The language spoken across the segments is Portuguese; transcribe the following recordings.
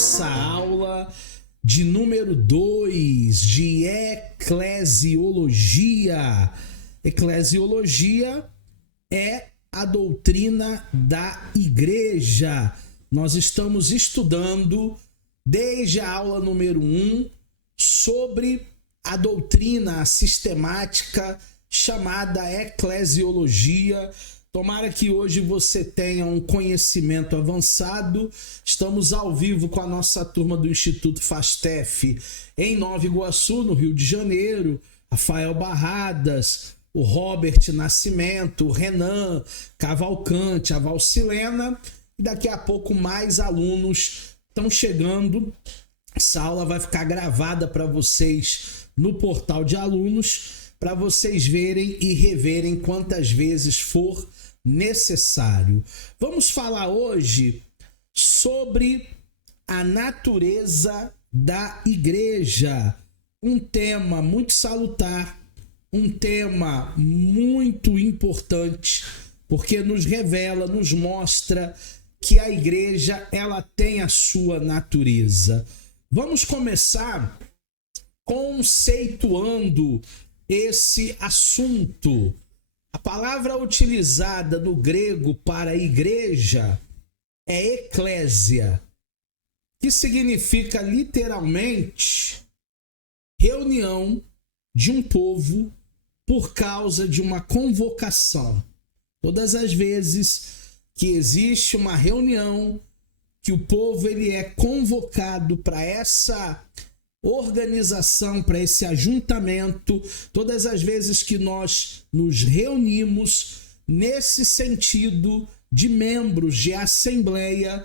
nossa aula de número 2 de eclesiologia. Eclesiologia é a doutrina da igreja. Nós estamos estudando desde a aula número 1 sobre a doutrina, a sistemática chamada eclesiologia. Tomara que hoje você tenha um conhecimento avançado. Estamos ao vivo com a nossa turma do Instituto Fastef em Nova Iguaçu, no Rio de Janeiro. Rafael Barradas, o Robert Nascimento, o Renan Cavalcante, a Valcilena. E daqui a pouco mais alunos estão chegando. Essa aula vai ficar gravada para vocês no portal de alunos, para vocês verem e reverem quantas vezes for necessário. Vamos falar hoje sobre a natureza da igreja, um tema muito salutar, um tema muito importante, porque nos revela, nos mostra que a igreja ela tem a sua natureza. Vamos começar conceituando esse assunto. A palavra utilizada no grego para igreja é eclésia, que significa literalmente reunião de um povo por causa de uma convocação. Todas as vezes que existe uma reunião, que o povo ele é convocado para essa organização, para esse ajuntamento, todas as vezes que nós nos reunimos nesse sentido de membros de assembleia,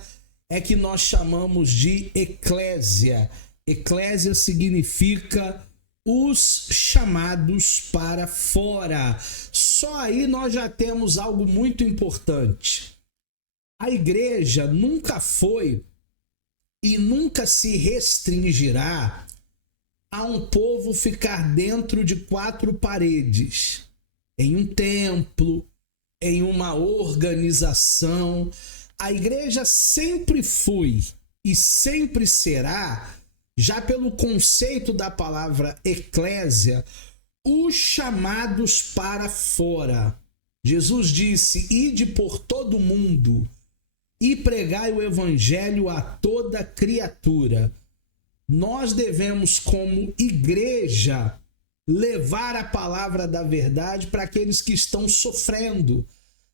é que nós chamamos de eclésia. Eclésia significa os chamados para fora. Só aí nós já temos algo muito importante. A igreja nunca foi e nunca se restringirá a um povo ficar dentro de quatro paredes, em um templo, em uma organização. A igreja sempre foi e sempre será, já pelo conceito da palavra eclésia, os chamados para fora. Jesus disse: ide por todo mundo e pregai o evangelho a toda criatura. Nós devemos, como igreja, levar a palavra da verdade para aqueles que estão sofrendo,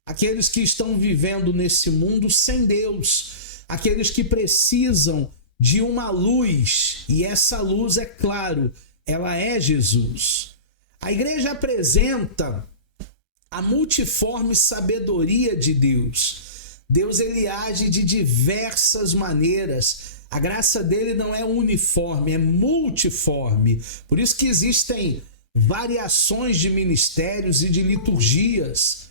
aqueles que estão vivendo nesse mundo sem Deus, aqueles que precisam de uma luz, e essa luz, é claro, ela é Jesus. A igreja apresenta a multiforme sabedoria de Deus. Deus ele age de diversas maneiras. A graça dele não é uniforme, é multiforme. Por isso que existem variações de ministérios e de liturgias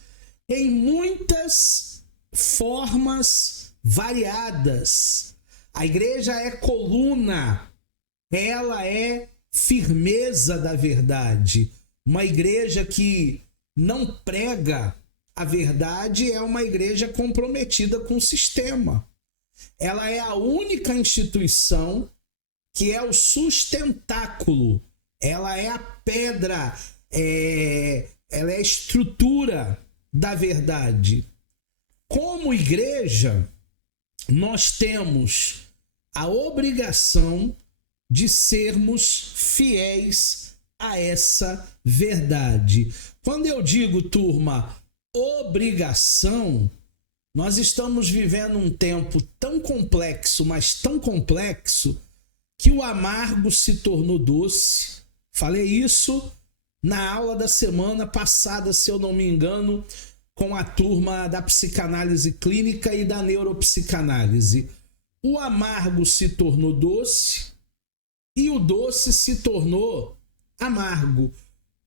em muitas formas variadas. A igreja é coluna, ela é firmeza da verdade. Uma igreja que não prega a verdade é uma igreja comprometida com o sistema. Ela é a única instituição que é o sustentáculo. Ela é a pedra, ela é a estrutura da verdade. Como igreja, nós temos a obrigação de sermos fiéis a essa verdade. Quando eu digo, turma, obrigação, nós estamos vivendo um tempo tão complexo, mas tão complexo, que o amargo se tornou doce. Falei isso na aula da semana passada, se eu não me engano, com a turma da psicanálise clínica e da neuropsicanálise. O amargo se tornou doce e o doce se tornou amargo.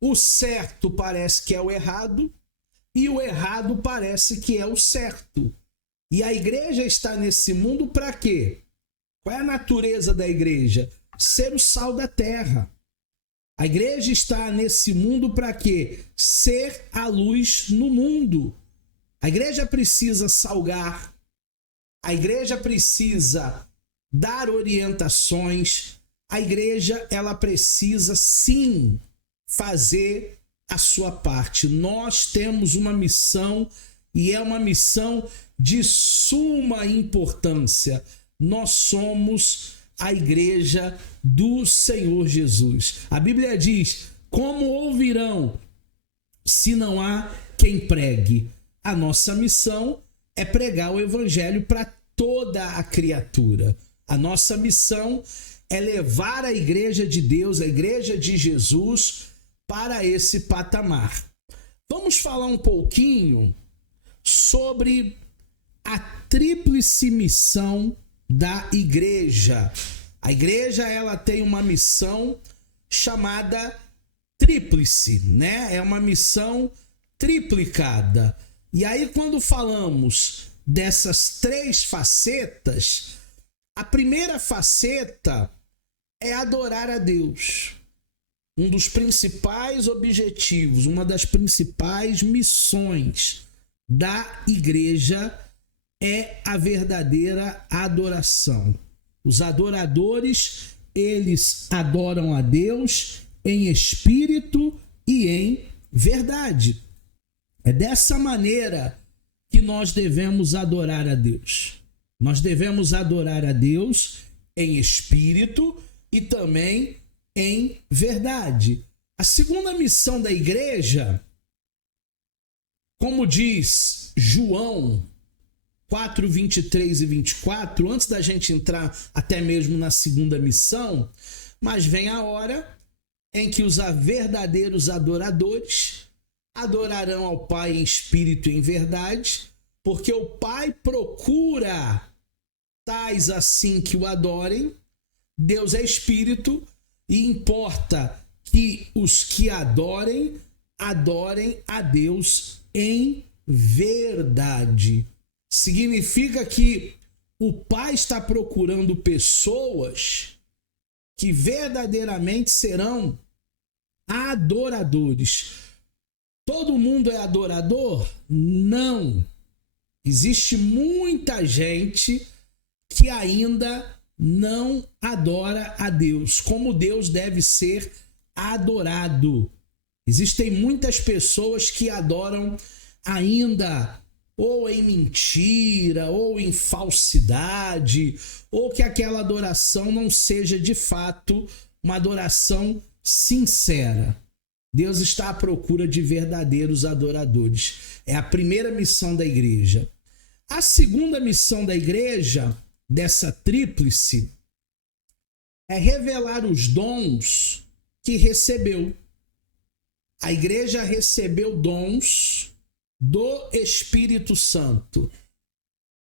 O certo parece que é o errado e o errado parece que é o certo. E a igreja está nesse mundo para quê? Qual é a natureza da igreja? Ser o sal da terra. A igreja está nesse mundo para quê? Ser a luz no mundo. A igreja precisa salgar. A igreja precisa dar orientações. A igreja, ela precisa sim fazer a sua parte. Nós temos uma missão e é uma missão de suma importância. Nós somos a igreja do Senhor Jesus. A Bíblia diz: como ouvirão se não há quem pregue? A nossa missão é pregar o evangelho para toda a criatura. A nossa missão é levar a igreja de Deus, a igreja de Jesus, para esse patamar. Vamos falar um pouquinho sobre a tríplice missão da igreja. A igreja, ela tem uma missão chamada tríplice, né? É uma missão triplicada. E aí, quando falamos dessas três facetas, a primeira faceta é adorar a Deus. Um dos principais objetivos, uma das principais missões da igreja é a verdadeira adoração. Os adoradores, eles adoram a Deus em espírito e em verdade. É dessa maneira que nós devemos adorar a Deus. Nós devemos adorar a Deus em espírito e também em verdade. A segunda missão da igreja, como diz João 4, 23 e 24, antes da gente entrar até mesmo na segunda missão, mas vem a hora em que os verdadeiros adoradores adorarão ao Pai em espírito e em verdade, porque o Pai procura tais assim que o adorem. Deus é espírito e importa que os que adorem a Deus em verdade. Significa que o Pai está procurando pessoas que verdadeiramente serão adoradores. Todo mundo é adorador? Não. Existe muita gente que ainda não adora a Deus como Deus deve ser adorado. Existem muitas pessoas que adoram ainda ou em mentira, ou em falsidade, ou que aquela adoração não seja de fato uma adoração sincera. Deus está à procura de verdadeiros adoradores. É a primeira missão da igreja. A segunda missão da igreja, dessa tríplice, é revelar os dons que recebeu. A igreja recebeu dons do Espírito Santo.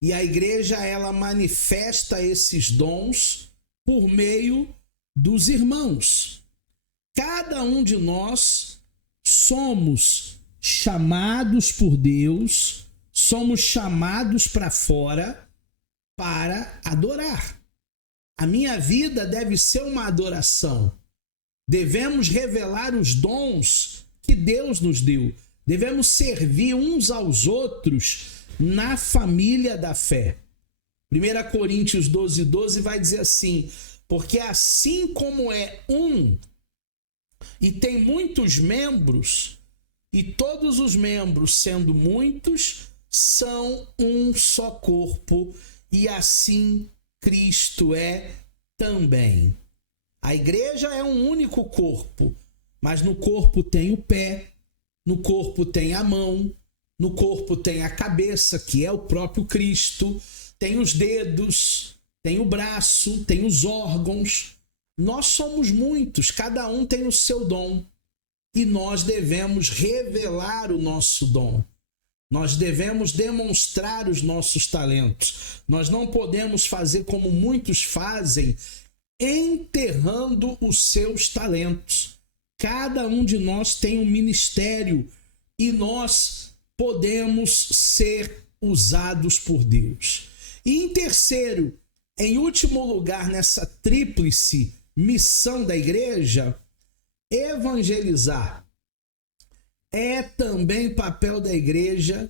E a igreja, ela manifesta esses dons por meio dos irmãos. Cada um de nós somos chamados por Deus, somos chamados para fora para adorar. A minha vida deve ser uma adoração. Devemos revelar os dons que Deus nos deu. Devemos servir uns aos outros na família da fé. 1 Coríntios 12, 12 vai dizer assim: porque assim como é um e tem muitos membros, e todos os membros, sendo muitos, são um só corpo, e assim Cristo é também. A igreja é um único corpo, mas no corpo tem o pé, no corpo tem a mão, no corpo tem a cabeça, que é o próprio Cristo, tem os dedos, tem o braço, tem os órgãos. Nós somos muitos, cada um tem o seu dom, e nós devemos revelar o nosso dom. Nós devemos demonstrar os nossos talentos. Nós não podemos fazer como muitos fazem, enterrando os seus talentos. Cada um de nós tem um ministério e nós podemos ser usados por Deus. E em terceiro, em último lugar, nessa tríplice missão da igreja, evangelizar. É também papel da igreja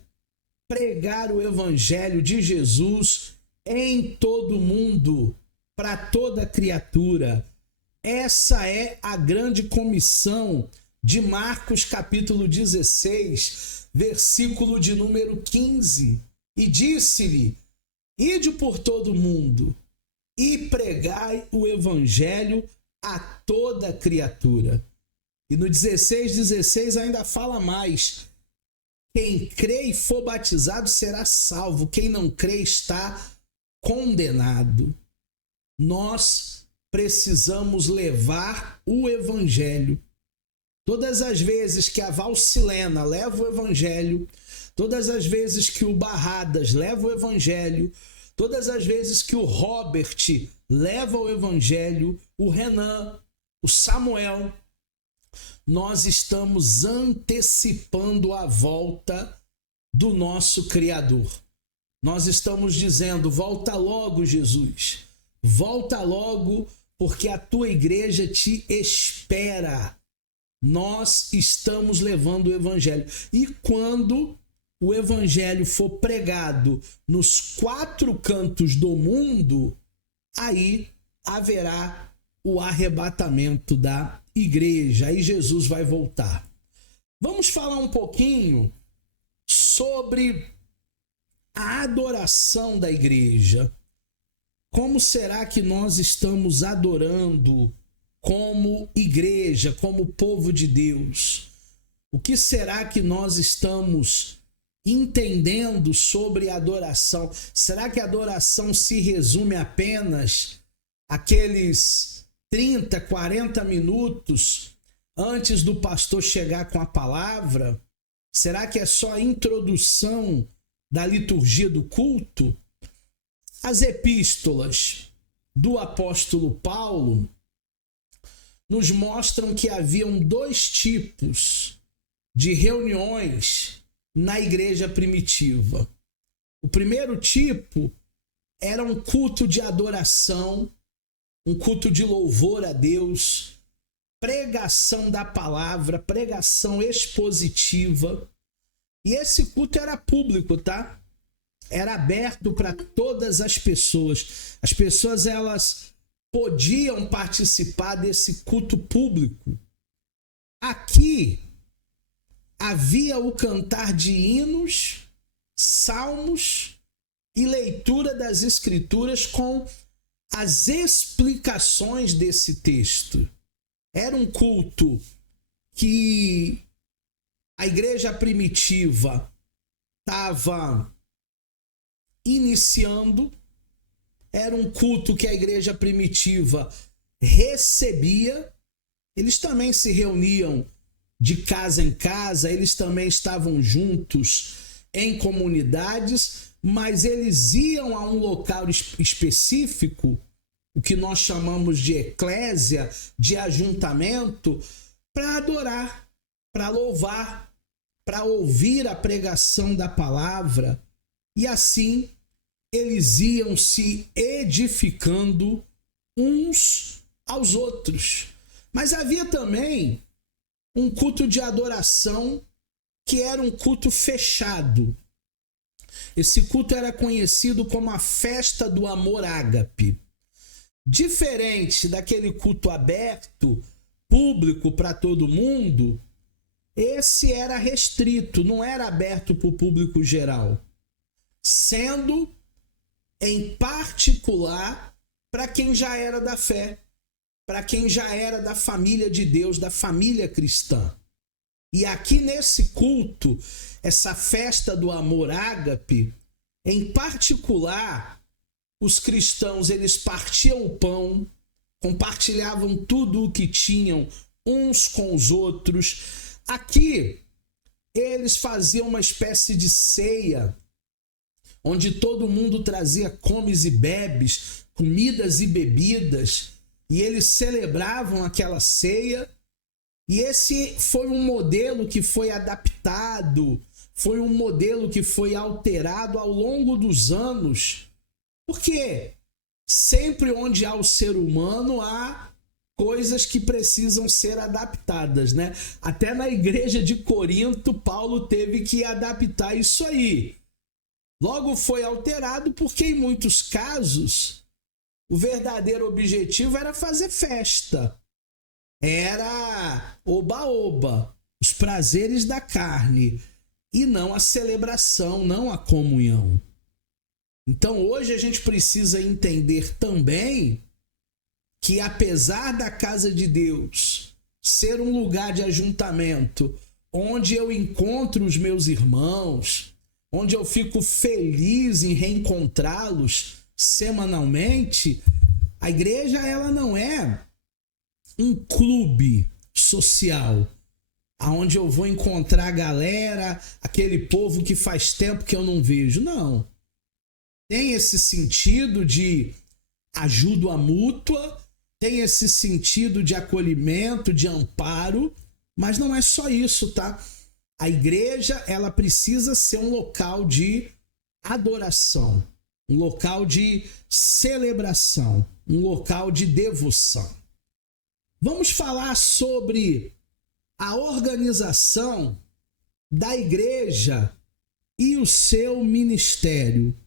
pregar o evangelho de Jesus em todo o mundo, para toda criatura. Essa é a grande comissão de Marcos capítulo 16, versículo de número 15. E disse-lhe: ide por todo o mundo e pregai o evangelho a toda criatura. E no 16 ainda fala mais: quem crê e for batizado será salvo, quem não crê está condenado. Nós precisamos levar o evangelho. Todas as vezes que a Valcilena leva o evangelho, todas as vezes que o Barradas leva o evangelho, todas as vezes que o Robert leva o evangelho, o Renan, o Samuel, nós estamos antecipando a volta do nosso Criador. Nós estamos dizendo: volta logo, Jesus. Volta logo, porque a tua igreja te espera. Nós estamos levando o evangelho. E quando o evangelho for pregado nos 4 cantos do mundo, aí haverá o arrebatamento da igreja. Aí Jesus vai voltar. Vamos falar um pouquinho sobre a adoração da igreja. Como será que nós estamos adorando como igreja, como povo de Deus? O que será que nós estamos entendendo sobre adoração? Será que a adoração se resume apenas àqueles 30, 40 minutos antes do pastor chegar com a palavra? Será que é só a introdução da liturgia do culto? As epístolas do apóstolo Paulo nos mostram que haviam 2 tipos de reuniões na igreja primitiva. O primeiro tipo era um culto de adoração, um culto de louvor a Deus, pregação da palavra, pregação expositiva. E esse culto era público, tá? Era aberto para todas as pessoas. As pessoas, elas podiam participar desse culto público. Aqui havia o cantar de hinos, salmos e leitura das escrituras com as explicações desse texto. Era um culto que a igreja primitiva estava iniciando. Era um culto que a igreja primitiva recebia. Eles também se reuniam de casa em casa, eles também estavam juntos em comunidades, mas eles iam a um local específico, o que nós chamamos de eclésia, de ajuntamento, para adorar, para louvar, para ouvir a pregação da palavra. E assim eles iam se edificando uns aos outros. Mas havia também um culto de adoração que era um culto fechado. Esse culto era conhecido como a festa do amor ágape. Diferente daquele culto aberto, público para todo mundo, esse era restrito, não era aberto para o público geral, sendo em particular para quem já era da fé, para quem já era da família de Deus, da família cristã. E aqui nesse culto, essa festa do amor ágape, em particular, os cristãos, eles partiam o pão, compartilhavam tudo o que tinham uns com os outros. Aqui, eles faziam uma espécie de ceia, onde todo mundo trazia comes e bebes, comidas e bebidas, e eles celebravam aquela ceia. E esse foi um modelo que foi adaptado, foi um modelo que foi alterado ao longo dos anos, porque sempre onde há o ser humano há coisas que precisam ser adaptadas, né? Até na igreja de Corinto, Paulo teve que adaptar isso aí. Logo foi alterado porque em muitos casos O verdadeiro objetivo era fazer festa. Era oba-oba, os prazeres da carne, e não a celebração, não a comunhão. Então hoje a gente precisa entender também que, apesar da casa de Deus ser um lugar de ajuntamento, onde eu encontro os meus irmãos, onde eu fico feliz em reencontrá-los semanalmente, a igreja ela não é um clube social, aonde eu vou encontrar a galera, aquele povo que faz tempo que eu não vejo. Não. Tem esse sentido de ajuda mútua, tem esse sentido de acolhimento, de amparo, mas não é só isso, tá? A igreja, ela precisa ser um local de adoração, um local de celebração, um local de devoção. Vamos falar sobre a organização da igreja e o seu ministério.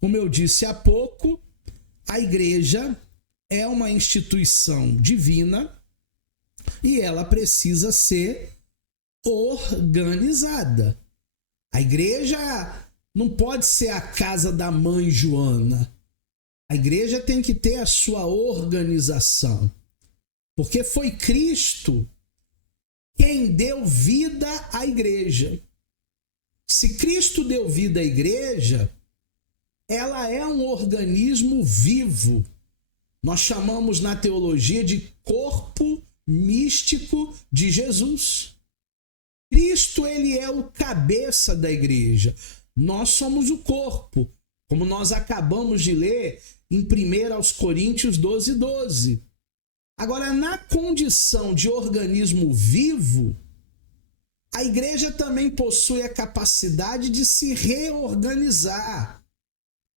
Como eu disse há pouco, a igreja é uma instituição divina e ela precisa ser organizada. A igreja não pode ser a casa da mãe Joana. A igreja tem que ter a sua organização. Porque foi Cristo quem deu vida à igreja. Se Cristo deu vida à igreja, ela é um organismo vivo. Nós chamamos na teologia de corpo místico de Jesus. Cristo, ele é o cabeça da igreja. Nós somos o corpo, como nós acabamos de ler em 1 Coríntios 12:12. Agora, na condição de organismo vivo, a igreja também possui a capacidade de se reorganizar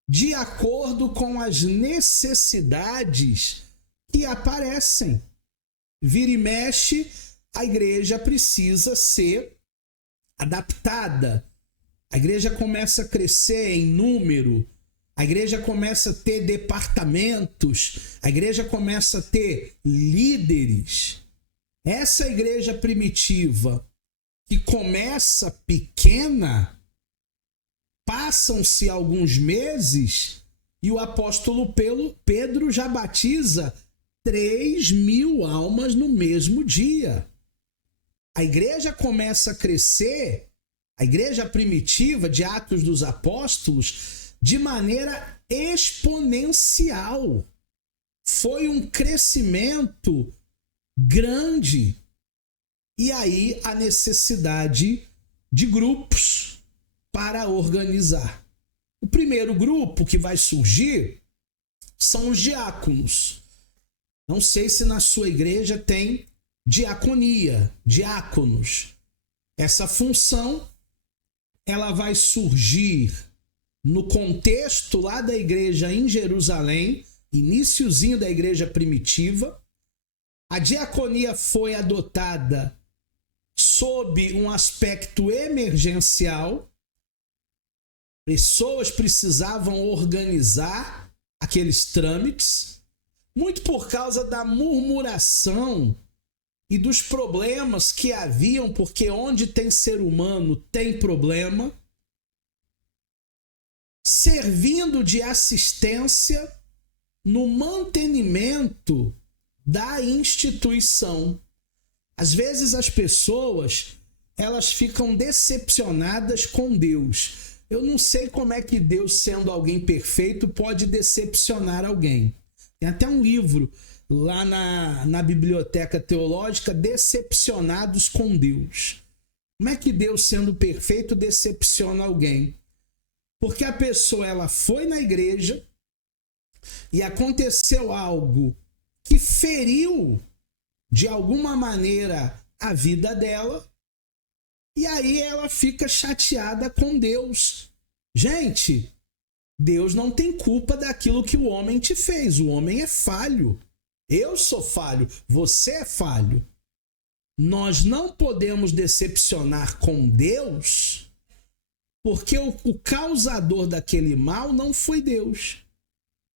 de acordo com as necessidades que aparecem. Vira e mexe, a igreja precisa ser adaptada. A igreja começa a crescer em número, a igreja começa a ter departamentos, a igreja começa a ter líderes. Essa igreja primitiva, que começa pequena, passam-se alguns meses e o apóstolo Pedro já batiza 3.000 almas no mesmo dia. A igreja começa a crescer, a igreja primitiva de Atos dos Apóstolos, de maneira exponencial. Foi um crescimento grande. E aí a necessidade de grupos para organizar. O primeiro grupo que vai surgir são os diáconos. Não sei se na sua igreja tem diaconia, diáconos. Essa função, ela vai surgir no contexto lá da igreja em Jerusalém, iniciozinho da igreja primitiva. A diaconia foi adotada sob um aspecto emergencial. Pessoas precisavam organizar aqueles trâmites, muito por causa da murmuração e dos problemas que haviam, porque onde tem ser humano tem problema, servindo de assistência no mantenimento da instituição. Às vezes as pessoas, elas ficam decepcionadas com Deus. Eu não sei como é que Deus, sendo alguém perfeito, pode decepcionar alguém. Tem até um livro lá na biblioteca teológica, Decepcionados com Deus. Como é que Deus, sendo perfeito, decepciona alguém? Porque a pessoa, ela foi na igreja e aconteceu algo que feriu de alguma maneira a vida dela, e aí ela fica chateada com Deus. Gente, Deus não tem culpa daquilo que o homem te fez. O homem é falho. Eu sou falho. Você é falho. Nós não podemos decepcionar com Deus, porque o causador daquele mal não foi Deus.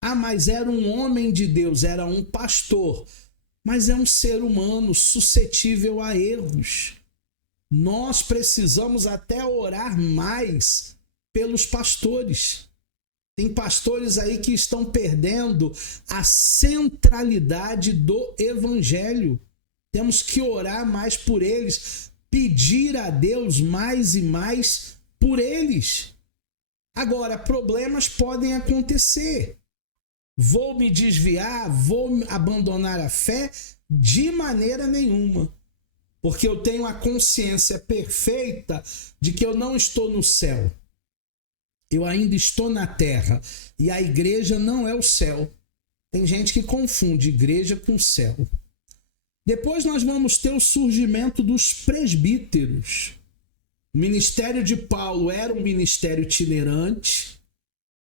Ah, mas era um homem de Deus, era um pastor. Mas é um ser humano suscetível a erros. Nós precisamos até orar mais pelos pastores. Tem pastores aí que estão perdendo a centralidade do evangelho. Temos que orar mais por eles, pedir a Deus mais e mais por eles. Agora, problemas podem acontecer. Vou me desviar, vou abandonar a fé? De maneira nenhuma. Porque eu tenho a consciência perfeita de que eu não estou no céu. Eu ainda estou na terra. E a igreja não é o céu. Tem gente que confunde igreja com céu. Depois nós vamos ter o surgimento dos presbíteros. O ministério de Paulo era um ministério itinerante.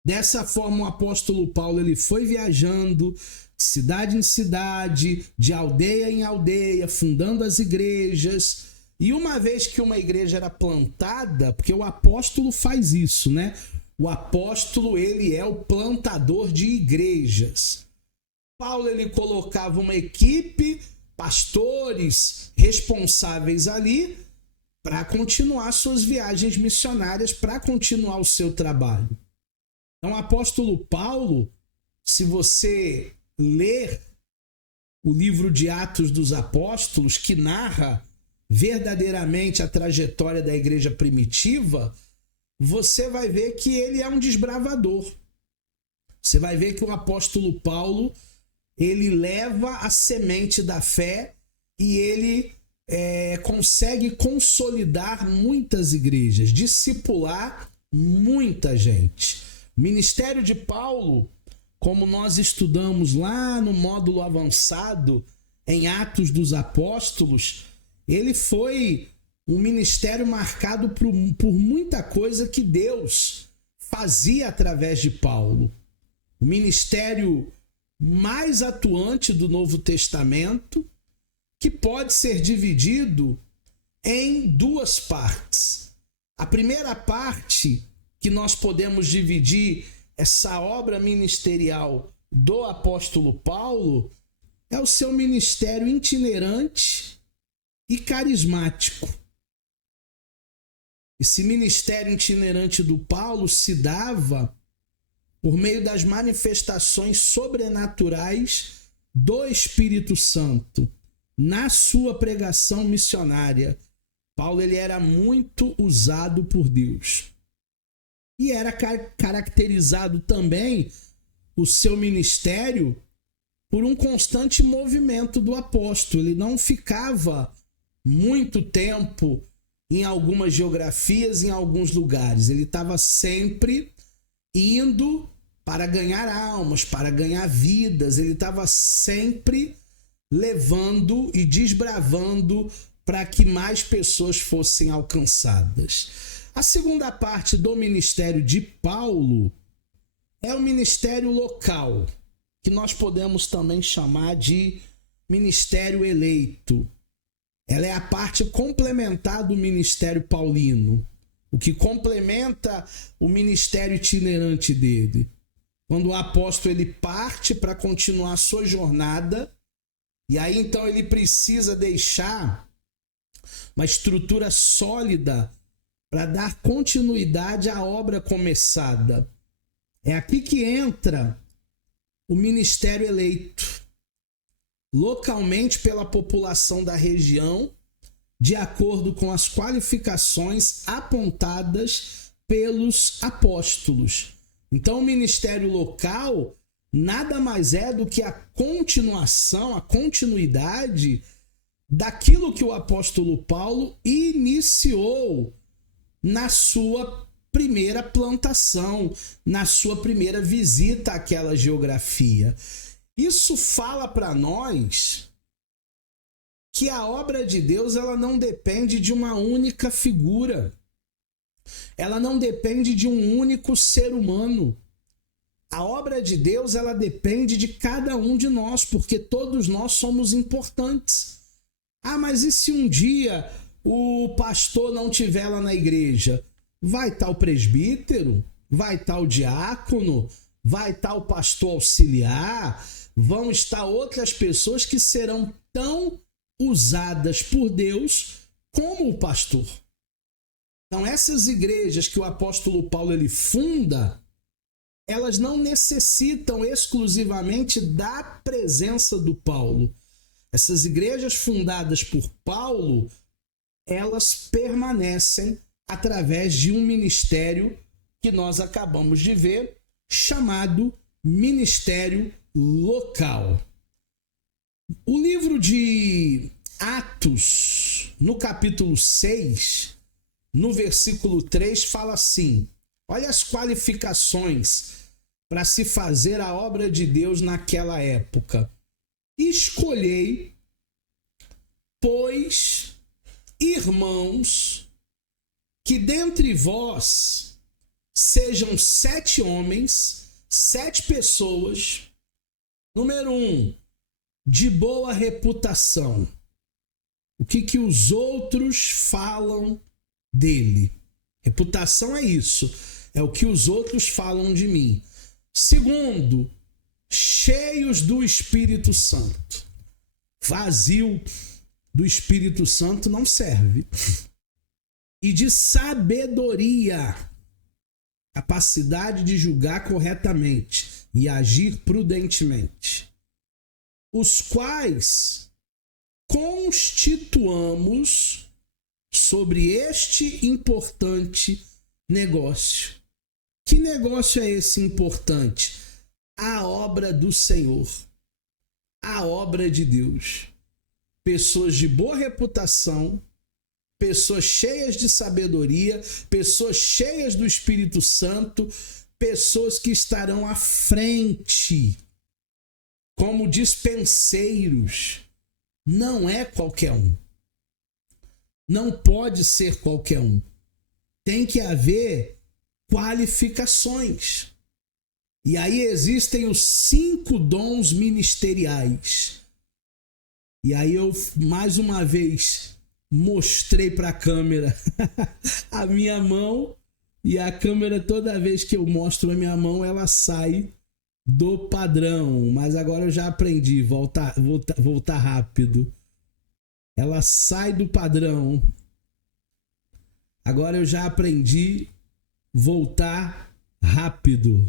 Dessa forma, o apóstolo Paulo ele foi viajando de cidade em cidade, de aldeia em aldeia, fundando as igrejas. E uma vez que uma igreja era plantada, porque o apóstolo faz isso, né? O apóstolo, ele é o plantador de igrejas. Paulo, ele colocava uma equipe, pastores responsáveis ali, para continuar suas viagens missionárias, para continuar o seu trabalho. Então, o apóstolo Paulo, se você ler o livro de Atos dos Apóstolos, que narra verdadeiramente a trajetória da igreja primitiva, você vai ver que ele é um desbravador. Você vai ver que o apóstolo Paulo, ele leva a semente da fé e ele consegue consolidar muitas igrejas, discipular muita gente. O ministério de Paulo, como nós estudamos lá no módulo avançado, em Atos dos Apóstolos, ele foi um ministério marcado por muita coisa que Deus fazia através de Paulo. O ministério mais atuante do Novo Testamento, que pode ser dividido em duas partes. A primeira parte que nós podemos dividir essa obra ministerial do apóstolo Paulo é o seu ministério itinerante e carismático. Esse ministério itinerante do Paulo se dava por meio das manifestações sobrenaturais do Espírito Santo na sua pregação missionária. Paulo ele era muito usado por Deus. E era caracterizado também o seu ministério por um constante movimento do apóstolo. Ele não ficava muito tempo em algumas geografias, em alguns lugares. Ele estava sempre indo para ganhar almas, para ganhar vidas. Ele estava sempre levando e desbravando para que mais pessoas fossem alcançadas. A segunda parte do ministério de Paulo é o ministério local, que nós podemos também chamar de ministério eleito. Ela é a parte complementar do ministério paulino, o que complementa o ministério itinerante dele. Quando o apóstolo ele parte para continuar a sua jornada, e aí então ele precisa deixar uma estrutura sólida para dar continuidade à obra começada. É aqui que entra o ministério eleito, localmente pela população da região, de acordo com as qualificações apontadas pelos apóstolos. Então, o ministério local nada mais é do que a continuação, a continuidade daquilo que o apóstolo Paulo iniciou na sua primeira plantação, na sua primeira visita àquela geografia. Isso fala para nós que a obra de Deus ela não depende de uma única figura. Ela não depende de um único ser humano. A obra de Deus ela depende de cada um de nós, porque todos nós somos importantes. Ah, mas e se um dia o pastor não estiver lá na igreja? Vai estar o presbítero? Vai estar o diácono? vai estar o pastor auxiliar, vão estar outras pessoas que serão tão usadas por Deus como o pastor. Então, essas igrejas que o apóstolo Paulo ele funda, elas não necessitam exclusivamente da presença do Paulo. Essas igrejas fundadas por Paulo, elas permanecem através de um ministério que nós acabamos de ver, chamado ministério local. O livro de Atos, no capítulo 6, no versículo 3, fala assim: olha as qualificações para se fazer a obra de Deus naquela época. Escolhei, pois, irmãos, que dentre vós sejam 7 homens, 7 pessoas, número 1, de boa reputação. O que os outros falam dele? Reputação é isso, é o que os outros falam de mim. Segundo, cheios do Espírito Santo. Vazio do Espírito Santo não serve. E de sabedoria, capacidade de julgar corretamente e agir prudentemente, os quais constituamos sobre este importante negócio. Que negócio é esse importante? A obra do Senhor, a obra de Deus. Pessoas de boa reputação, pessoas cheias de sabedoria, pessoas cheias do Espírito Santo, pessoas que estarão à frente, como dispenseiros. Não é qualquer um. Não pode ser qualquer um. Tem que haver qualificações. E aí existem os 5 dons ministeriais. E aí eu, mais uma vez, mostrei para a câmera a minha mão. E a câmera, toda vez que eu mostro a minha mão, ela sai do padrão. Mas agora eu já aprendi, voltar rápido. Ela sai do padrão. Agora eu já aprendi voltar rápido.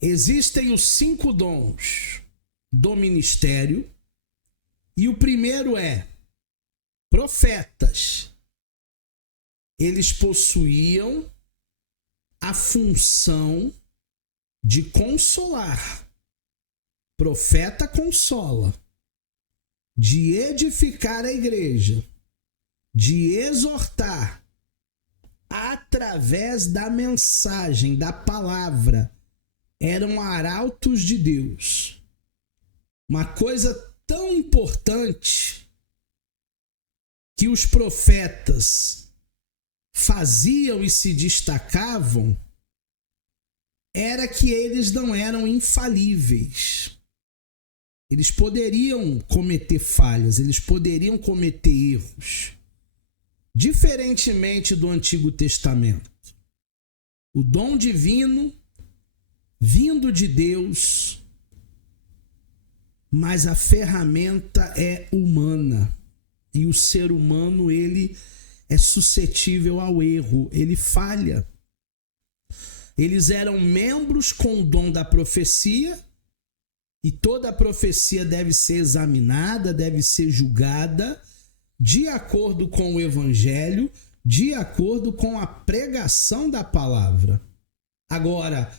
Existem os 5 dons do ministério. E o primeiro é profetas. Eles possuíam a função de consolar. Profeta consola. De edificar a igreja. De exortar. Através da mensagem, da palavra. Eram arautos de Deus. Uma coisa tão importante que os profetas faziam e se destacavam era que eles não eram infalíveis. Eles poderiam cometer falhas, eles poderiam cometer erros. Diferentemente do Antigo Testamento, o dom divino vindo de Deus, mas a ferramenta é humana. E o ser humano, ele é suscetível ao erro, ele falha. Eles eram membros com o dom da profecia, e toda a profecia deve ser examinada, deve ser julgada de acordo com o evangelho, de acordo com a pregação da palavra. Agora,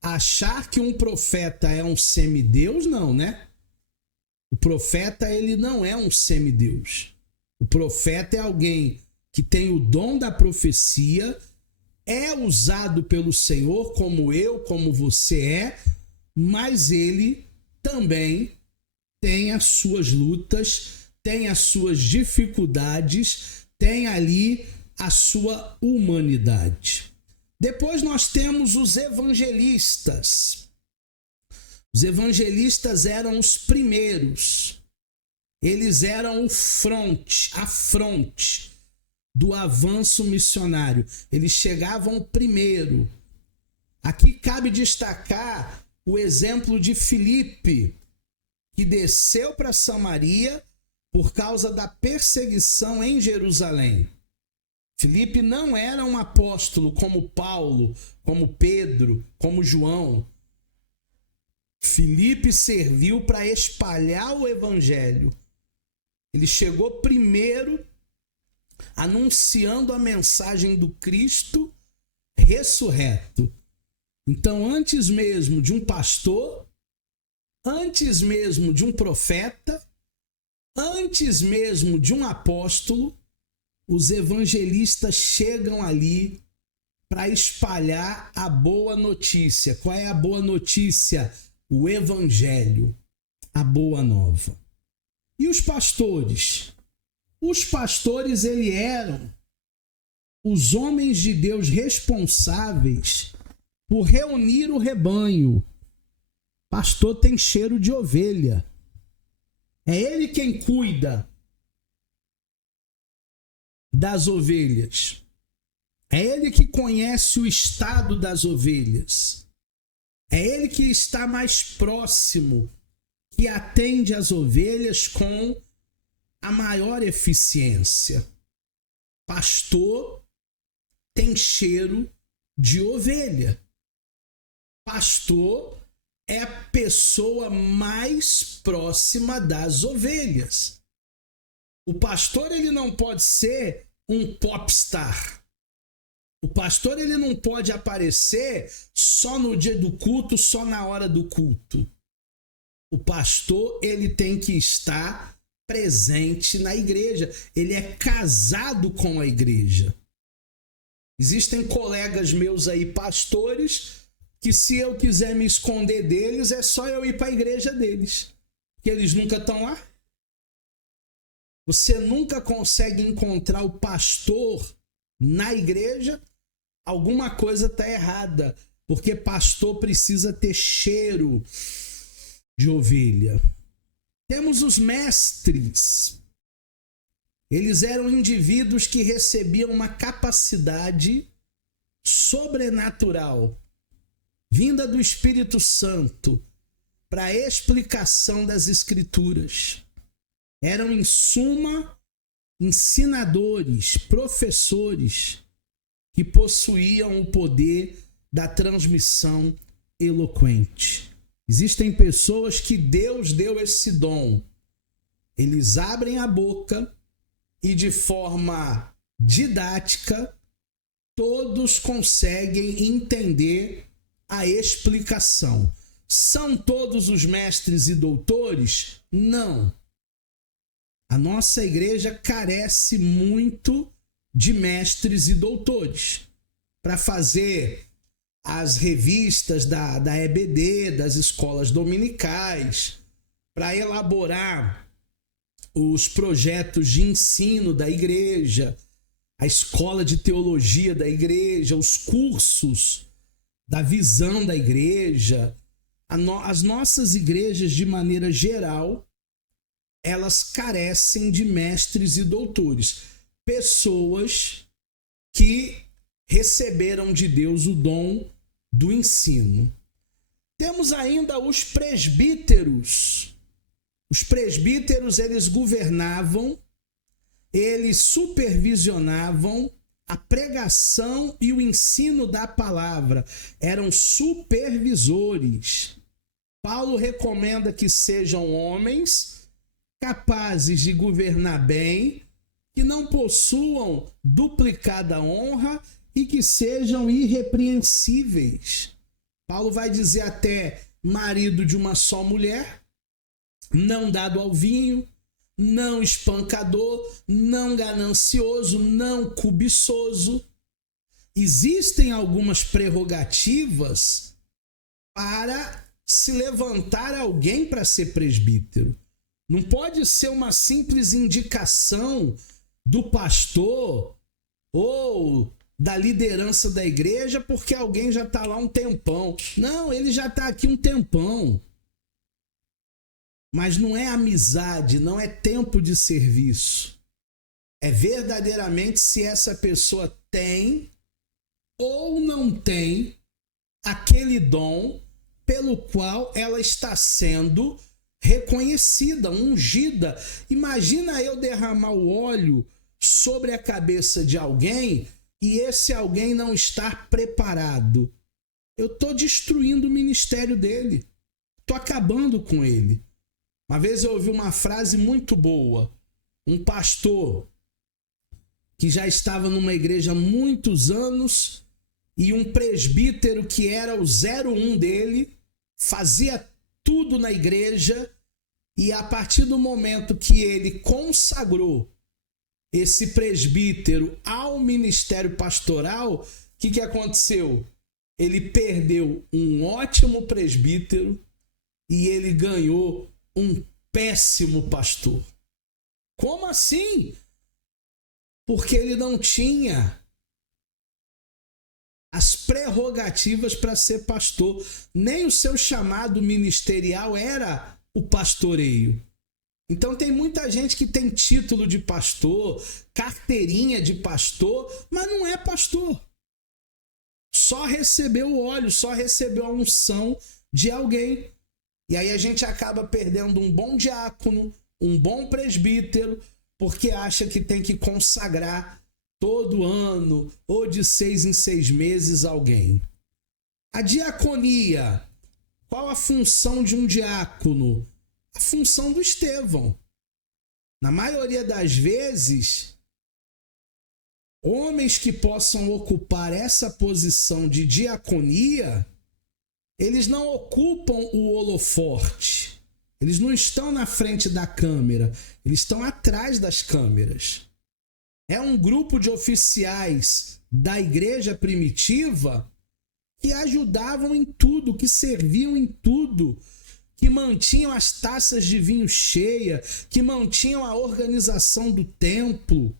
achar que um profeta é um semideus, não, né? O profeta, ele não é um semideus. O profeta é alguém que tem o dom da profecia, é usado pelo Senhor, como eu, como você é, mas ele também tem as suas lutas, tem as suas dificuldades, tem ali a sua humanidade. Depois nós temos os evangelistas. Os evangelistas eram os primeiros. Eles eram a fronte do avanço missionário. Eles chegavam primeiro. Aqui cabe destacar o exemplo de Filipe, que desceu para Samaria por causa da perseguição em Jerusalém. Filipe não era um apóstolo como Paulo, como Pedro, como João. Filipe serviu para espalhar o evangelho. Ele chegou primeiro anunciando a mensagem do Cristo ressurreto. Então, antes mesmo de um pastor, antes mesmo de um profeta, antes mesmo de um apóstolo, os evangelistas chegam ali para espalhar a boa notícia. Qual é a boa notícia? O evangelho, a boa nova. E os pastores? Os pastores, eles eram os homens de Deus responsáveis por reunir o rebanho. Pastor tem cheiro de ovelha. É ele quem cuida das ovelhas. É ele que conhece o estado das ovelhas. É ele que está mais próximo, que atende as ovelhas com a maior eficiência. Pastor tem cheiro de ovelha. Pastor é a pessoa mais próxima das ovelhas. O pastor, ele não pode ser um popstar. O pastor, ele não pode aparecer só no dia do culto, só na hora do culto. O pastor, ele tem que estar presente na igreja. Ele é casado com a igreja. Existem colegas meus aí, pastores, que se eu quiser me esconder deles, é só eu ir para a igreja deles. Porque eles nunca estão lá. Você nunca consegue encontrar o pastor na igreja, alguma coisa está errada. Porque pastor precisa ter cheiro de ovelha. Temos os mestres. Eles eram indivíduos que recebiam uma capacidade sobrenatural, vinda do Espírito Santo, para a explicação das Escrituras. Eram, em suma, ensinadores, professores, que possuíam o poder da transmissão eloquente. Existem pessoas que Deus deu esse dom. Eles abrem a boca e, de forma didática, todos conseguem entender a explicação. São todos os mestres e doutores? Não. A nossa igreja carece muito de mestres e doutores para fazer as revistas da EBD, das escolas dominicais, para elaborar os projetos de ensino da igreja, a escola de teologia da igreja, os cursos da visão da igreja. As nossas igrejas, de maneira geral, elas carecem de mestres e doutores, pessoas que receberam de Deus o dom do ensino. Temos ainda os presbíteros. Os presbíteros, eles governavam, eles supervisionavam a pregação e o ensino da palavra. Eram supervisores. Paulo recomenda que sejam homens capazes de governar bem, que não possuam duplicada honra e que sejam irrepreensíveis. Paulo vai dizer até marido de uma só mulher, não dado ao vinho, não espancador, não ganancioso, não cobiçoso. Existem algumas prerrogativas para se levantar alguém para ser presbítero. Não pode ser uma simples indicação do pastor ou da liderança da igreja porque alguém já está lá um tempão. Não, ele já está aqui um tempão. Mas não é amizade, não é tempo de serviço. É verdadeiramente se essa pessoa tem ou não tem aquele dom pelo qual ela está sendo reconhecida, ungida. Imagina eu derramar o óleo sobre a cabeça de alguém e esse alguém não estar preparado. Eu estou destruindo o ministério dele. Estou acabando com ele. Uma vez eu ouvi uma frase muito boa. Um pastor que já estava numa igreja há muitos anos e um presbítero que era o 01 dele, fazia tudo na igreja, e a partir do momento que ele consagrou esse presbítero ao ministério pastoral, o que aconteceu? Ele perdeu um ótimo presbítero e ele ganhou um péssimo pastor. Como assim? Porque ele não tinha as prerrogativas para ser pastor. Nem o seu chamado ministerial era o pastoreio. Então tem muita gente que tem título de pastor, carteirinha de pastor, mas não é pastor. Só recebeu o óleo, só recebeu a unção de alguém. E aí a gente acaba perdendo um bom diácono, um bom presbítero, porque acha que tem que consagrar todo ano ou de 6 em 6 meses alguém. A diaconia, qual a função de um diácono? A função do Estevão. Na maioria das vezes, homens que possam ocupar essa posição de diaconia, eles não ocupam o holofote. Eles não estão na frente da câmera, eles estão atrás das câmeras. É um grupo de oficiais da igreja primitiva que ajudavam em tudo, que serviam em tudo, que mantinham as taças de vinho cheias, que mantinham a organização do templo.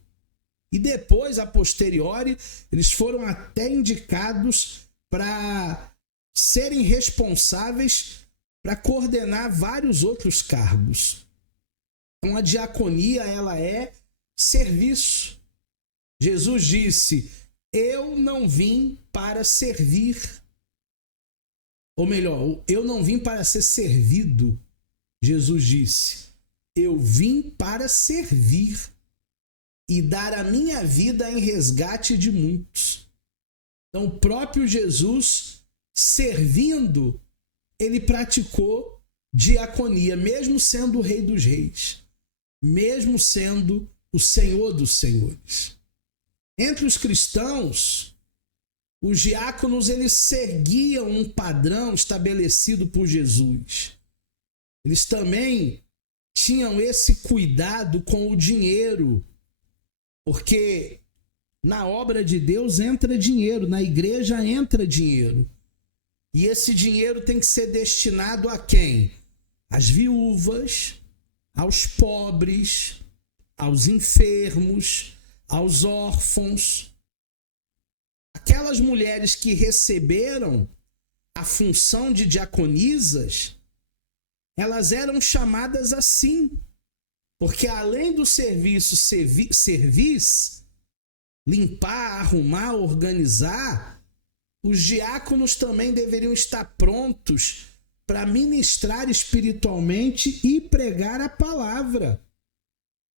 E depois, a posteriori, eles foram até indicados para serem responsáveis para coordenar vários outros cargos. Então a diaconia, ela é serviço. Jesus disse: eu não vim para servir. Ou melhor, eu não vim para ser servido. Jesus disse: eu vim para servir e dar a minha vida em resgate de muitos. Então o próprio Jesus, servindo, ele praticou diaconia, mesmo sendo o Rei dos Reis, mesmo sendo o Senhor dos Senhores. Entre os cristãos, os diáconos, eles seguiam um padrão estabelecido por Jesus. Eles também tinham esse cuidado com o dinheiro, porque na obra de Deus entra dinheiro, na igreja entra dinheiro. E esse dinheiro tem que ser destinado a quem? Às viúvas, aos pobres, aos enfermos, aos órfãos. Aquelas mulheres que receberam a função de diaconisas, elas eram chamadas assim, porque além do serviço limpar, arrumar, organizar, os diáconos também deveriam estar prontos para ministrar espiritualmente e pregar a palavra.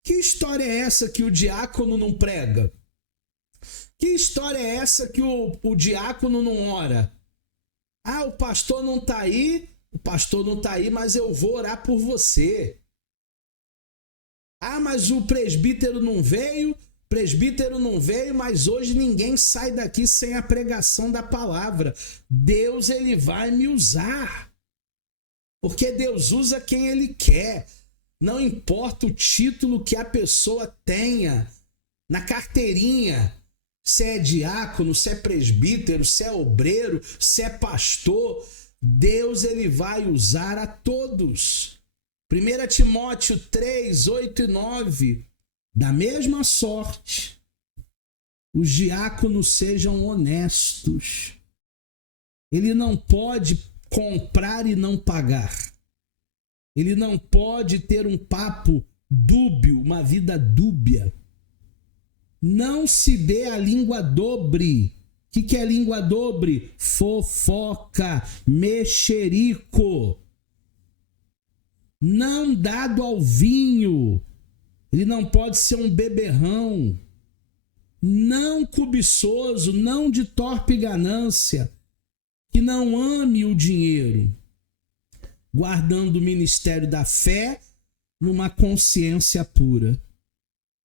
Que história é essa que o diácono não prega? Que história é essa que o diácono não ora? Ah, o pastor não está aí, mas eu vou orar por você. Ah, mas o presbítero não veio, mas hoje ninguém sai daqui sem a pregação da palavra. Deus, ele vai me usar. Porque Deus usa quem ele quer. Não importa o título que a pessoa tenha na carteirinha. Se é diácono, se é presbítero, se é obreiro, se é pastor, Deus, ele vai usar a todos. 1 Timóteo 3, 8 e 9. Da mesma sorte, os diáconos sejam honestos. Ele não pode comprar e não pagar. Ele não pode ter um papo dúbio, uma vida dúbia. Não se dê a língua dobre. que é língua dobre? Fofoca, mexerico. Não dado ao vinho. Ele não pode ser um beberrão. Não cobiçoso, não de torpe ganância, que não ame o dinheiro, guardando o ministério da fé numa consciência pura.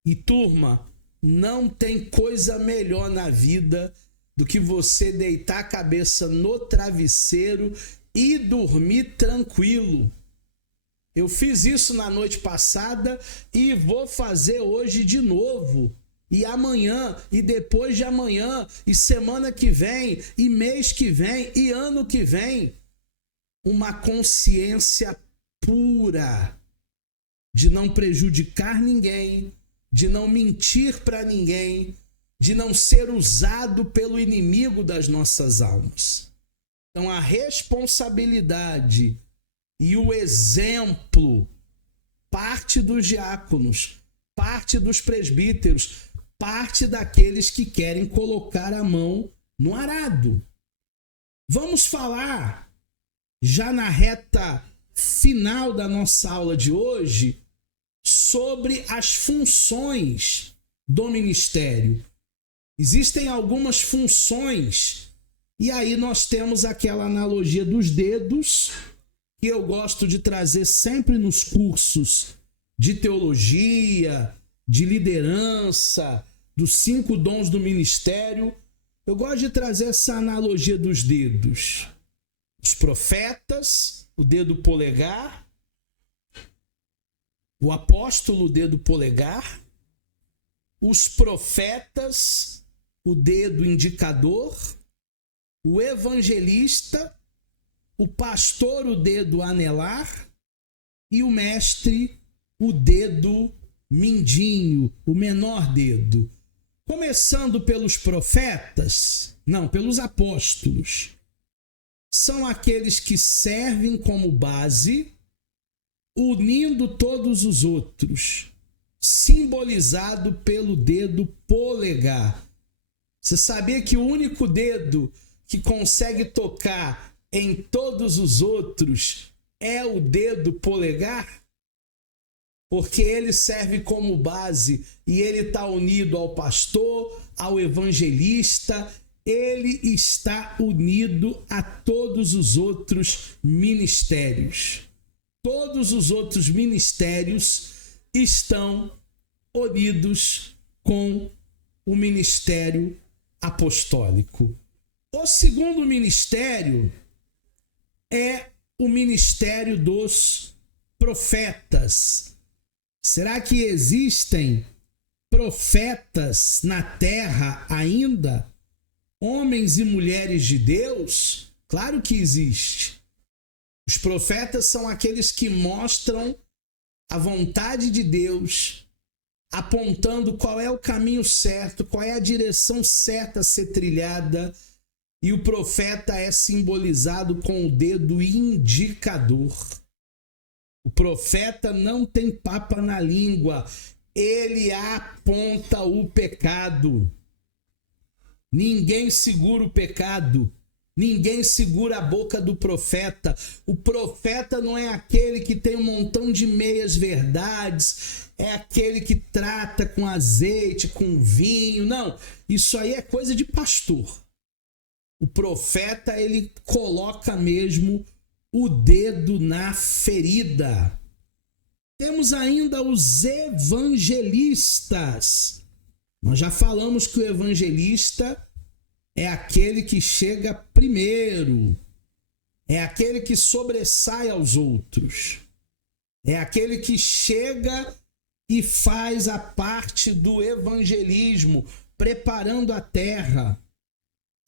E turma, não tem coisa melhor na vida do que você deitar a cabeça no travesseiro e dormir tranquilo. Eu fiz isso na noite passada e vou fazer hoje de novo. E amanhã, e depois de amanhã, e semana que vem, e mês que vem, e ano que vem. Uma consciência pura de não prejudicar ninguém, de não mentir para ninguém, de não ser usado pelo inimigo das nossas almas. Então a responsabilidade e o exemplo parte dos diáconos, parte dos presbíteros, parte daqueles que querem colocar a mão no arado. Vamos falar, já na reta final da nossa aula de hoje, sobre as funções do ministério. Existem algumas funções, e aí nós temos aquela analogia dos dedos, que eu gosto de trazer sempre nos cursos de teologia, de liderança, dos 5 dons do ministério. Eu gosto de trazer essa analogia dos dedos. Os profetas, o dedo polegar, o apóstolo, o dedo polegar, os profetas, o dedo indicador, o evangelista, o pastor, o dedo anelar, e o mestre, o dedo mindinho, o menor dedo. Começando pelos profetas, não, pelos apóstolos. São aqueles que servem como base, unindo todos os outros, simbolizado pelo dedo polegar. Você sabia que o único dedo que consegue tocar em todos os outros é o dedo polegar? Porque ele serve como base e ele está unido ao pastor, ao evangelista, ele está unido a todos os outros ministérios. Todos os outros ministérios estão unidos com o ministério apostólico. O segundo ministério é o ministério dos profetas. Será que existem profetas na terra ainda? Homens e mulheres de Deus? Claro que existe. Os profetas são aqueles que mostram a vontade de Deus, apontando qual é o caminho certo, qual é a direção certa a ser trilhada. E o profeta é simbolizado com o dedo indicador. O profeta não tem papa na língua, ele aponta o pecado. Ninguém segura o pecado, ninguém segura a boca do profeta. O profeta não é aquele que tem um montão de meias verdades, é aquele que trata com azeite, com vinho. Não, isso aí é coisa de pastor. O profeta, ele coloca mesmo o dedo na ferida. Temos ainda os evangelistas. Nós já falamos que o evangelista é aquele que chega primeiro, é aquele que sobressai aos outros, é aquele que chega e faz a parte do evangelismo, preparando a terra,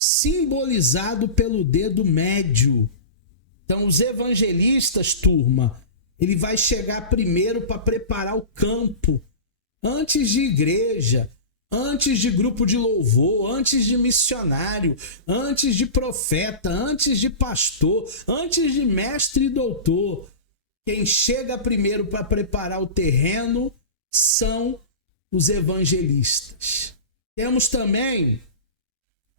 simbolizado pelo dedo médio. Então, os evangelistas, turma, ele vai chegar primeiro para preparar o campo, antes de igreja, antes de grupo de louvor, antes de missionário, antes de profeta, antes de pastor, antes de mestre e doutor. Quem chega primeiro para preparar o terreno são os evangelistas. Temos também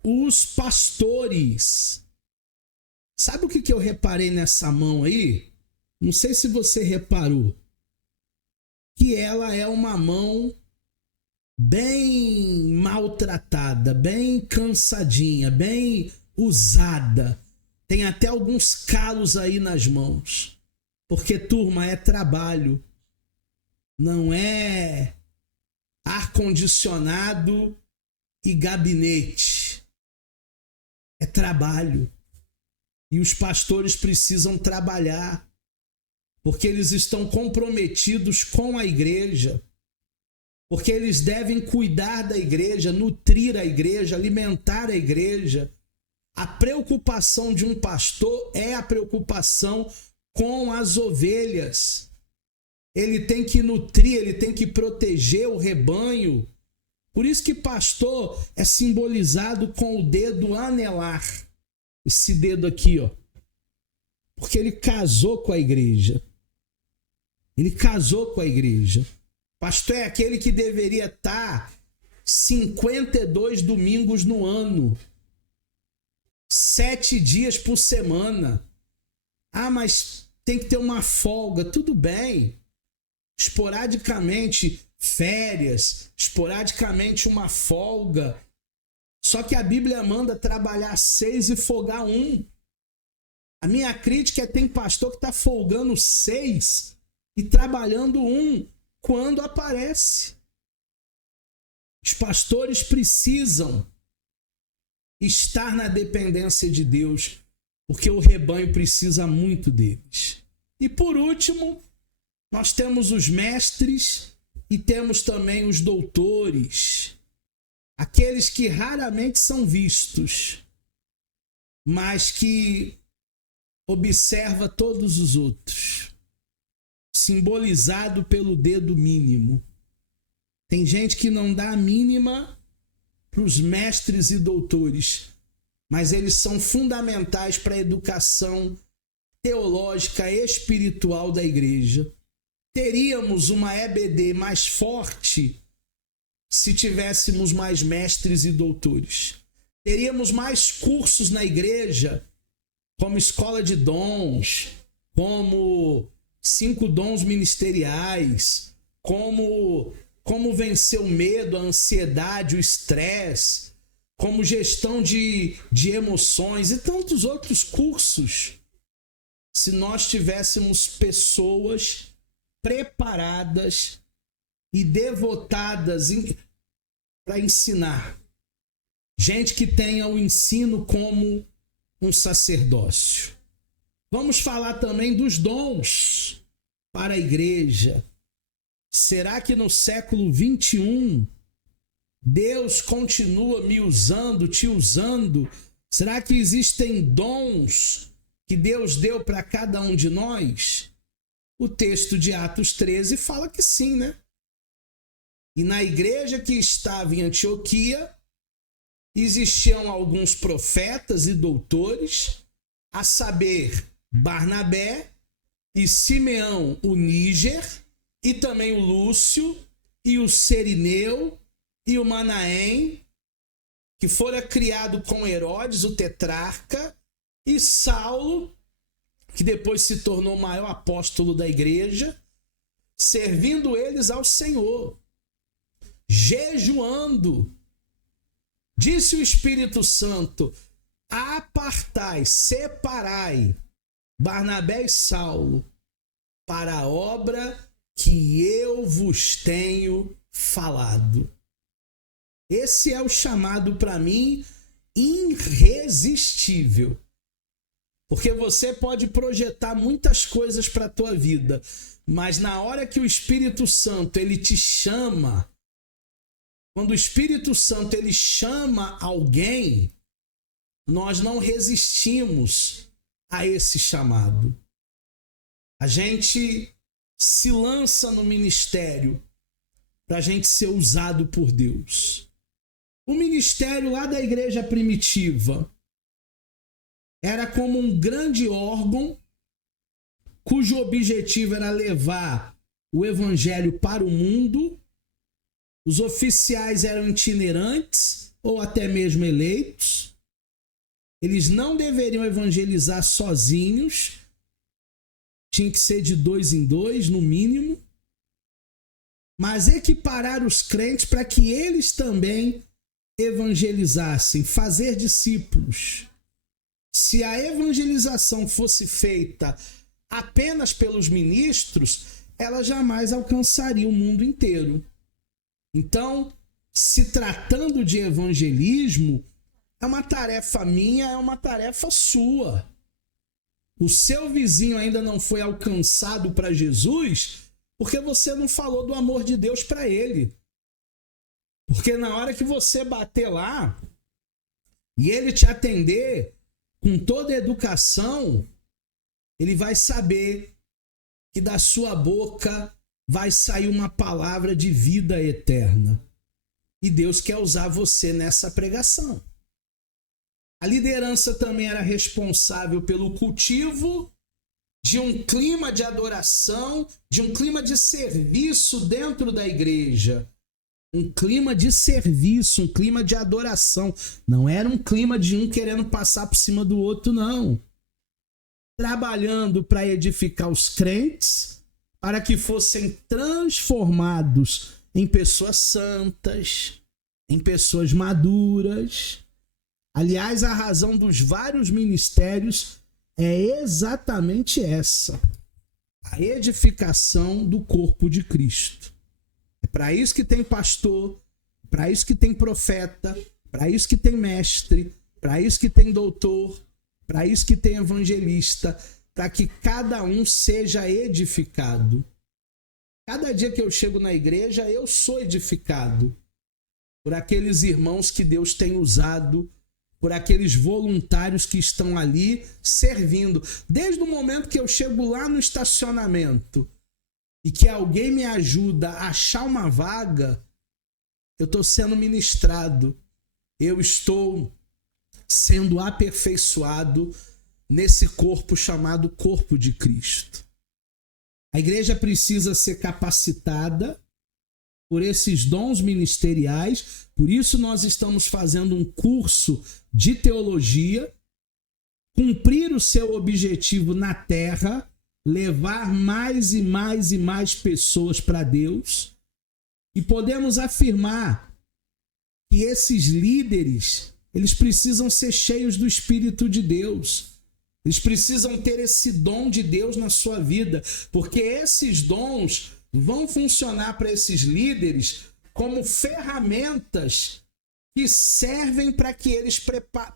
os pastores. Sabe o que eu reparei nessa mão aí? Não sei se você reparou. Que ela é uma mão bem maltratada, bem cansadinha, bem usada. Tem até alguns calos aí nas mãos. Porque, turma, é trabalho. Não é ar-condicionado e gabinete. É trabalho. E os pastores precisam trabalhar. Porque eles estão comprometidos com a igreja. Porque eles devem cuidar da igreja, nutrir a igreja, alimentar a igreja. A preocupação de um pastor é a preocupação com as ovelhas. Ele tem que nutrir, ele tem que proteger o rebanho. Por isso que pastor é simbolizado com o dedo anelar. Esse dedo aqui, ó. Porque ele casou com a igreja. Ele casou com a igreja. Pastor é aquele que deveria estar 52 domingos no ano. 7 dias por semana. Ah, mas tem que ter uma folga. Tudo bem. Esporadicamente, férias. Esporadicamente, uma folga. Só que a Bíblia manda trabalhar 6 e folgar 1. A minha crítica é que tem pastor que está folgando 6 e trabalhando 1 quando aparece. Os pastores precisam estar na dependência de Deus, porque o rebanho precisa muito deles. E por último, nós temos os mestres e temos também os doutores, aqueles que raramente são vistos, mas que observa todos os outros, simbolizado pelo dedo mínimo. Tem gente que não dá a mínima para os mestres e doutores, mas eles são fundamentais para a educação teológica e espiritual da igreja. Teríamos uma EBD mais forte se tivéssemos mais mestres e doutores. Teríamos mais cursos na igreja, como escola de dons, como 5 dons ministeriais, como vencer o medo, a ansiedade, o estresse, como gestão de emoções e tantos outros cursos. Se nós tivéssemos pessoas preparadas e devotadas para ensinar. Gente que tenha o ensino como um sacerdócio. Vamos falar também dos dons para a igreja. Será que no século 21 Deus continua me usando, te usando? Será que existem dons que Deus deu para cada um de nós? O texto de Atos 13 fala que sim, né? E na igreja que estava em Antioquia, existiam alguns profetas e doutores, a saber, Barnabé e Simeão, o Níger, e também o Lúcio, e o Cerineu, e o Manaém, que fora criado com Herodes, o tetrarca, e Saulo, que depois se tornou o maior apóstolo da igreja, servindo eles ao Senhor, jejuando. Disse o Espírito Santo: apartai, separai Barnabé e Saulo para a obra que eu vos tenho falado. Esse é o chamado para mim irresistível. Porque você pode projetar muitas coisas para a tua vida, mas na hora que o Espírito Santo ele te chama, quando o Espírito Santo ele chama alguém, nós não resistimos a esse chamado. A gente se lança no ministério para a gente ser usado por Deus. O ministério lá da igreja primitiva era como um grande órgão cujo objetivo era levar o evangelho para o mundo. Os oficiais eram itinerantes, ou até mesmo eleitos. Eles não deveriam evangelizar sozinhos. Tinha que ser de 2 em 2, no mínimo. Mas equiparar os crentes para que eles também evangelizassem, fazer discípulos. Se a evangelização fosse feita apenas pelos ministros, ela jamais alcançaria o mundo inteiro. Então, se tratando de evangelismo, é uma tarefa minha, é uma tarefa sua. O seu vizinho ainda não foi alcançado para Jesus porque você não falou do amor de Deus para ele. Porque na hora que você bater lá e ele te atender com toda a educação, ele vai saber que da sua boca vai sair uma palavra de vida eterna. E Deus quer usar você nessa pregação. A liderança também era responsável pelo cultivo de um clima de adoração, de um clima de serviço dentro da igreja. Um clima de serviço, um clima de adoração. Não era um clima de um querendo passar por cima do outro, não. Trabalhando para edificar os crentes, para que fossem transformados em pessoas santas, em pessoas maduras. Aliás, a razão dos vários ministérios é exatamente essa: a edificação do corpo de Cristo. É para isso que tem pastor, para isso que tem profeta, para isso que tem mestre, para isso que tem doutor, para isso que tem evangelista, para que cada um seja edificado. Cada dia que eu chego na igreja, eu sou edificado por aqueles irmãos que Deus tem usado, por aqueles voluntários que estão ali servindo. Desde o momento que eu chego lá no estacionamento e que alguém me ajuda a achar uma vaga, eu estou sendo ministrado, eu estou sendo aperfeiçoado nesse corpo chamado corpo de Cristo. A igreja precisa ser capacitada por esses dons ministeriais, por isso nós estamos fazendo um curso de teologia, cumprir o seu objetivo na terra, levar mais e mais e mais pessoas para Deus, e podemos afirmar que esses líderes, eles precisam ser cheios do Espírito de Deus. Eles precisam ter esse dom de Deus na sua vida, porque esses dons vão funcionar para esses líderes como ferramentas que servem para que eles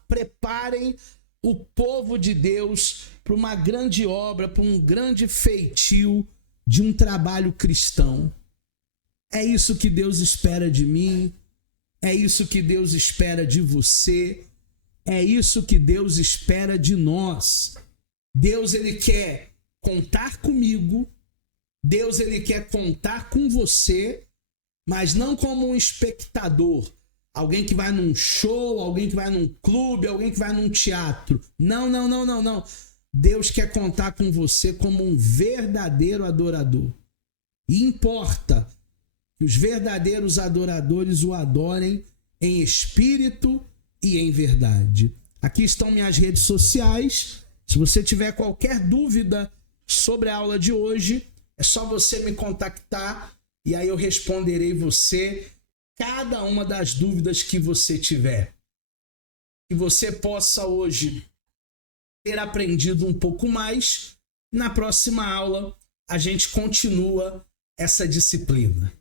preparem o povo de Deus para uma grande obra, para um grande feitio de um trabalho cristão. É isso que Deus espera de mim, é isso que Deus espera de você, é isso que Deus espera de nós. Deus, ele quer contar comigo, Deus, ele quer contar com você, mas não como um espectador, alguém que vai num show, alguém que vai num clube, alguém que vai num teatro. Não. Deus quer contar com você como um verdadeiro adorador. E importa que os verdadeiros adoradores o adorem em espírito e em verdade. Aqui estão minhas redes sociais. Se você tiver qualquer dúvida sobre a aula de hoje, é só você me contactar e aí eu responderei você cada uma das dúvidas que você tiver. Que você possa hoje ter aprendido um pouco mais. Na próxima aula, a gente continua essa disciplina.